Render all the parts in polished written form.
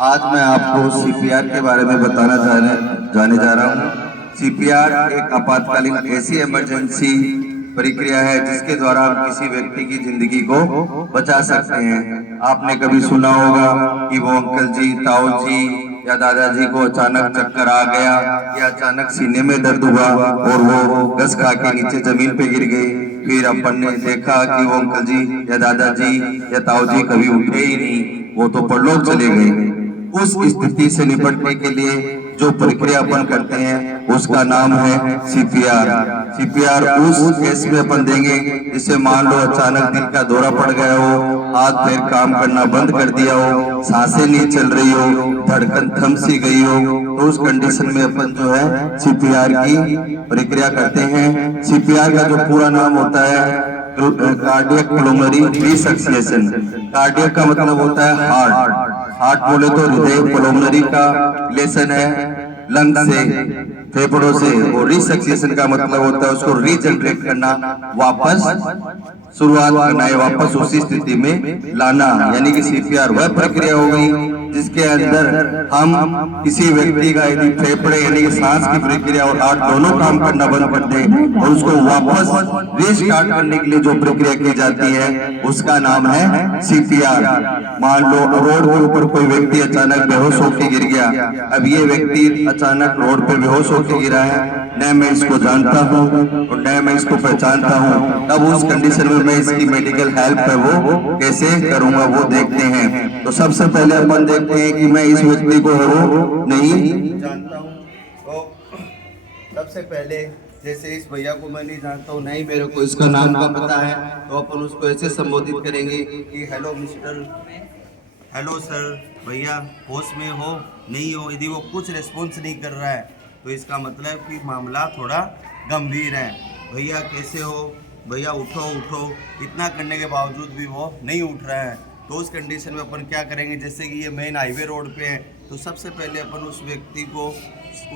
आज मैं आपको सीपीआर के बारे में बताना जाने जा रहा हूँ। सीपीआर एक आपातकालीन ऐसी इमरजेंसी प्रक्रिया है जिसके द्वारा हम किसी व्यक्ति की जिंदगी को बचा सकते हैं। आपने कभी सुना होगा कि वो अंकल जी, ताऊ जी या दादाजी को अचानक चक्कर आ गया या अचानक सीने में दर्द हुआ और वो घस खा के नीचे जमीन पे गिर गए। फिर अपन ने देखा कि वो अंकल जी या दादाजी या ताऊ जी कभी उठे ही नहीं, वो तो परलोक चले गए। उस स्थिति से निपटने के लिए जो प्रक्रिया अपन करते हैं उसका नाम है सीपीआर। सीपीआर उस केस में अपन देंगे जिससे मान लो अचानक दिल का दौरा पड़ गया हो, हाथ पैर काम करना बंद कर दिया हो, सांसें नहीं चल रही हो, धड़कन थम सी गई हो, तो उस कंडीशन में अपन जो है सीपीआर की प्रक्रिया करते हैं। सीपीआर का जो पूरा नाम होता है कार्डियक पल्मोनरी रिसक्सिएशन। कार्डियक का मतलब होता है हार्ट, हार्ट बोले तो हृदय, पल्मोनरी का रिलेशन है लंग से, फेफड़ों से, और रिसक्सिएशन का मतलब होता है उसको रीजनरेट करना, वापस शुरुआत करना है, वापस उसी स्थिति में लाना। यानी कि सीपीआर वह प्रक्रिया हो गई जिसके अंदर हम किसी व्यक्ति का यदि फेफड़े यानी कि सांस की प्रक्रिया और हार्ट दोनों काम करना बंद कर दें और उसको वापस रीस्टार्ट करने के लिए जो प्रक्रिया की जाती है उसका नाम है सीपीआर। मान लो रोड के ऊपर कोई व्यक्ति अचानक बेहोश होकर गिर गया। अब ये व्यक्ति अचानक रोड पे बेहोश होकर गिरा है, न मैं इसको जानता हूँ और न मैं इसको पहचानता हूँ, तब उस कंडीशन में मैं इसकी मेडिकल हेल्प है वो कैसे करूंगा वो देखते हैं। तो सबसे पहले अपन देखते हैं कि मैं इस व्यक्ति को नहीं जानता हूँ, तो सबसे पहले जैसे इस भैया को मैं नहीं जानता हूँ, नहीं मेरे को इसका नाम का पता है, तो अपन उसको ऐसे संबोधित करेंगे कि हेलो मिस्टर, हेलो सर, भैया होश में हो नहीं हो। यदि वो कुछ रिस्पॉन्स नहीं कर रहा है तो इसका मतलब कि मामला थोड़ा गंभीर है। भैया कैसे हो, भैया उठो उठो, इतना करने के बावजूद भी वो नहीं उठ रहा है, तो उस कंडीशन में अपन क्या करेंगे, जैसे कि ये मेन हाईवे रोड पे है, तो सबसे पहले अपन उस व्यक्ति को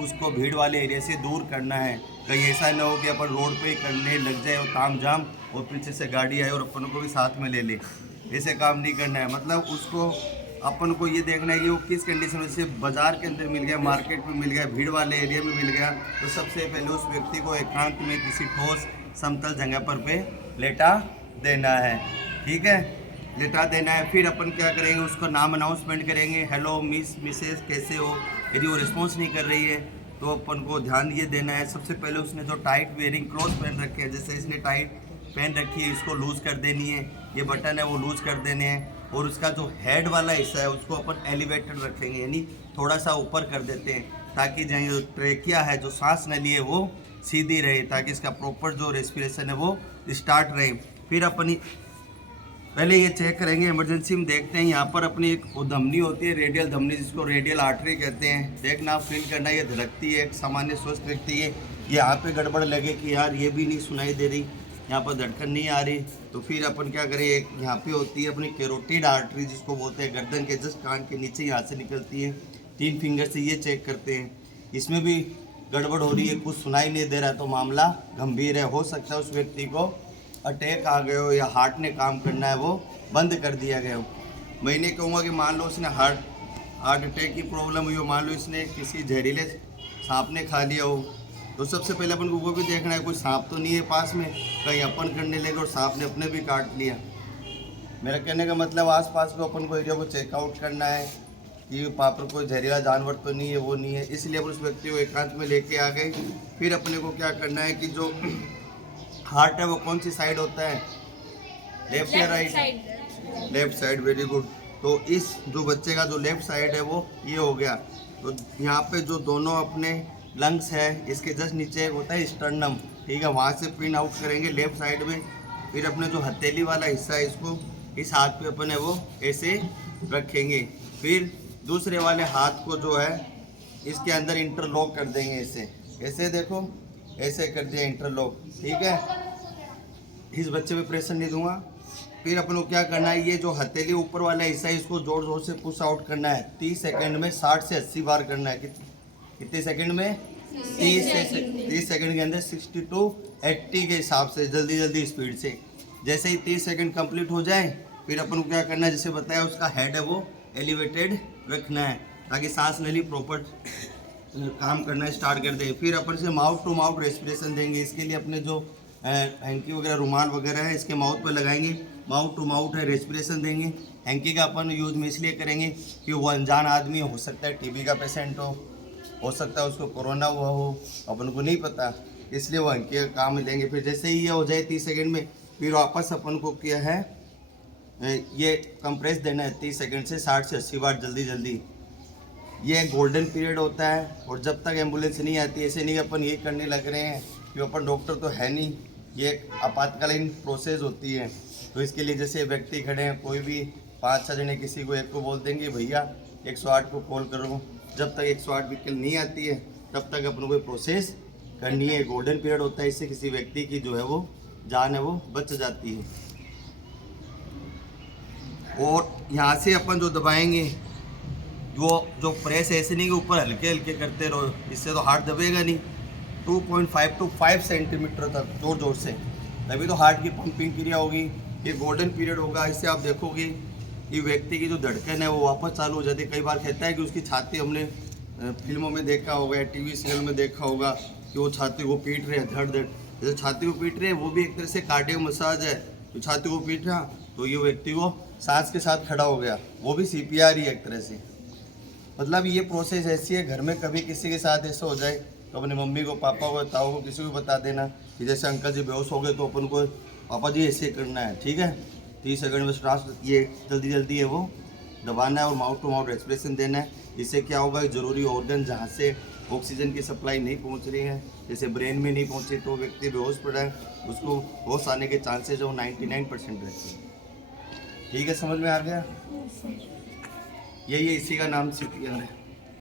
उसको भीड़ वाले एरिया से दूर करना है। कहीं ऐसा ना हो कि अपन रोड पे ही करने लग जाए और ताम जाम और पीछे से गाड़ी आए और अपन को भी साथ में ले ले, ऐसे काम नहीं करना है। मतलब उसको अपन को ये देखना है कि वो किस कंडीशन में से बाजार के अंदर मिल गया, मार्केट में मिल गया, भीड़ वाले एरिया में मिल गया, तो सबसे पहले उस व्यक्ति को एकांत में किसी ठोस समतल जगह पर पे लेटा देना है। ठीक है, लेटा देना है। फिर अपन क्या करेंगे, उसका नाम अनाउंसमेंट करेंगे, हेलो मिस, मिसेस कैसे हो। यदि वो रिस्पॉन्स नहीं कर रही है तो अपन को ध्यान ये देना है, सबसे पहले उसने जो टाइट वेयरिंग क्लोथ पहन रखे हैं, जैसे इसने टाइट पहन रखी है, इसको लूज़ कर देनी है, ये बटन है वो लूज़ कर देने हैं, और उसका जो हेड वाला हिस्सा है उसको अपन एलिवेटेड रखेंगे, यानी थोड़ा सा ऊपर कर देते हैं, ताकि जो ट्रेकिया है, जो सांस नली है वो सीधी रहे, ताकि इसका प्रॉपर जो रेस्पिरेशन है वो स्टार्ट रहे। फिर अपनी पहले ये चेक करेंगे, इमरजेंसी में देखते हैं यहाँ पर अपनी एक धमनी होती है, रेडियल धमनी, जिसको रेडियल आर्टरी कहते हैं। देखना, फील करना, ये धड़कती है, एक सामान्य स्वस्थ व्यक्ति है, ये यहाँ पे गड़बड़ लगे कि यार ये भी नहीं सुनाई दे रही, यहाँ पर धड़कन नहीं आ रही, तो फिर अपन क्या करें, एक यहाँ पे होती है अपनी कैरोटिड आर्टरी, जिसको बोलते हैं गर्दन के जस्ट कान के नीचे यहाँ से निकलती है, 3 फिंगर से ये चेक करते हैं, इसमें भी गड़बड़ हो रही है, कुछ सुनाई नहीं दे रहा, तो मामला गंभीर है। हो सकता है उस व्यक्ति को अटैक आ गए हो या हार्ट ने काम करना है वो बंद कर दिया गया हो। मैं नहीं कहूँगा कि मान लो उसने हार्ट अटैक की प्रॉब्लम हुई हो, मान लो इसने किसी जहरीले सांप ने खा लिया हो, तो सबसे पहले अपन को वो भी देखना है कोई सांप तो नहीं है पास में, कहीं अपन करने लगे और सांप ने अपने भी काट लिया। मेरा कहने का मतलब आसपास को अपन को एरिया को चेकआउट करना है कि वहाँ पर कोई जहरीला जानवर तो नहीं है, वो नहीं है, इसलिए अपन उस व्यक्ति को एकांत में लेके आ गए। फिर अपने को क्या करना है कि जो हार्ट है वो कौन सी साइड होता है, लेफ्ट या right, left side, very good. तो इस जो बच्चे का जो लेफ्ट साइड है वो ये हो गया, तो यहाँ पे जो दोनों अपने लंग्स है इसके जस्ट नीचे एक होता है स्टर्नम, ठीक है, वहाँ से पिन आउट करेंगे लेफ्ट साइड में। फिर अपने जो हथेली वाला हिस्सा है इसको इस हाथ पे अपन है वो ऐसे रखेंगे, फिर दूसरे वाले हाथ को जो है इसके अंदर इंटरलॉक कर देंगे, ऐसे ऐसे देखो, ऐसे कर दिया इंटरलॉक, ठीक है। इस बच्चे पे प्रेशर नहीं दूंगा। फिर अपन को क्या करना है, ये जो हथेली ऊपर वाला हिस्सा है इसको जोर जोर से पुश आउट करना है, 30 सेकंड में 60 से 80 बार करना है। कितने सेकंड में, 30 सेकंड के अंदर 60 to 80 के हिसाब से, जल्दी जल्दी स्पीड से। जैसे ही 30 सेकंड कंप्लीट हो जाए फिर अपन को क्या करना है, जैसे बताया उसका हेड है वो एलिवेटेड रखना है ताकि सांस नली प्रॉपर काम करना स्टार्ट कर दे। फिर अपन से माउथ टू माउथ रेस्पिरेशन देंगे। इसके लिए अपने जो हैंकी वगैरह रुमाल वगैरह है इसके माउथ पर लगाएंगे, माउथ टू माउथ है रेस्पिरेशन देंगे। हैंकी का अपन यूज़ में इसलिए करेंगे कि वो अनजान आदमी हो सकता है टीबी का पेशेंट हो सकता है उसको कोरोना हुआ हो, अपन को नहीं पता, इसलिए वो हैंकी का काम में लेंगे। फिर जैसे ही ये हो जाए 30 सेकेंड में, फिर वापस अपन को क्या है ये कंप्रेस देना है 30 सेकेंड से 60 से 80 बार जल्दी जल्दी। ये गोल्डन पीरियड होता है और जब तक एम्बुलेंस नहीं आती, ऐसे नहीं अपन ये करने लग रहे हैं कि अपन डॉक्टर तो है नहीं, ये एक आपातकालीन प्रोसेस होती है। तो इसके लिए जैसे व्यक्ति खड़े हैं, कोई भी 5-6 जने किसी को एक को बोल देंगे भैया 108 को कॉल करो। जब तक 108 व्हीकल नहीं आती है तब तक अपन को प्रोसेस करनी है। गोल्डन पीरियड होता है, इससे किसी व्यक्ति की जो है वो जान है वो बच जाती है। और यहाँ से अपन जो दबाएंगे वो जो प्रेस ऐसे नहीं कि ऊपर हल्के हल्के करते रहो, इससे तो हार्ट दबेगा नहीं। 2.5 to 5 सेंटीमीटर तक जोर जोर से, तभी तो हार्ट की पंपिंग क्रिया होगी। ये गोल्डन पीरियड होगा, इससे आप देखोगे कि व्यक्ति की जो धड़कन है वो वापस चालू हो जाती है। कई बार कहता है कि उसकी छाती, हमने फिल्मों में देखा होगा या टीवी सीरियल में देखा होगा कि वो छाती को पीट रहे हैं, धड़ धड़ जैसे छाती को पीट रहे हैं, वो भी एक तरह से कार्डियो मसाज है। तो छाती को पीट रहा तो ये व्यक्ति को सांस के साथ खड़ा हो गया, वो भी CPR ही है एक तरह से। मतलब ये प्रोसेस ऐसी है, घर में कभी किसी के साथ ऐसा हो जाए तो अपने मम्मी को, पापा को, ताऊ को, किसी को बता देना कि जैसे अंकल जी बेहोश हो गए तो अपन को पापा जी ऐसे करना है, ठीक है। 30 सेकंड में सांस ये जल्दी जल्दी है वो दबाना है और माउथ टू माउथ रेस्पिरेशन देना है। इससे क्या होगा, ज़रूरी ऑर्गन जहाँ से ऑक्सीजन की सप्लाई नहीं पहुँच रही है, जैसे ब्रेन में नहीं पहुँची, तो व्यक्ति बेहोश पड़ा है, उसको होश आने के चांसेज वो 99% रहते हैं। ठीक है, समझ में आ गया? यही है, इसी का नाम CPR है।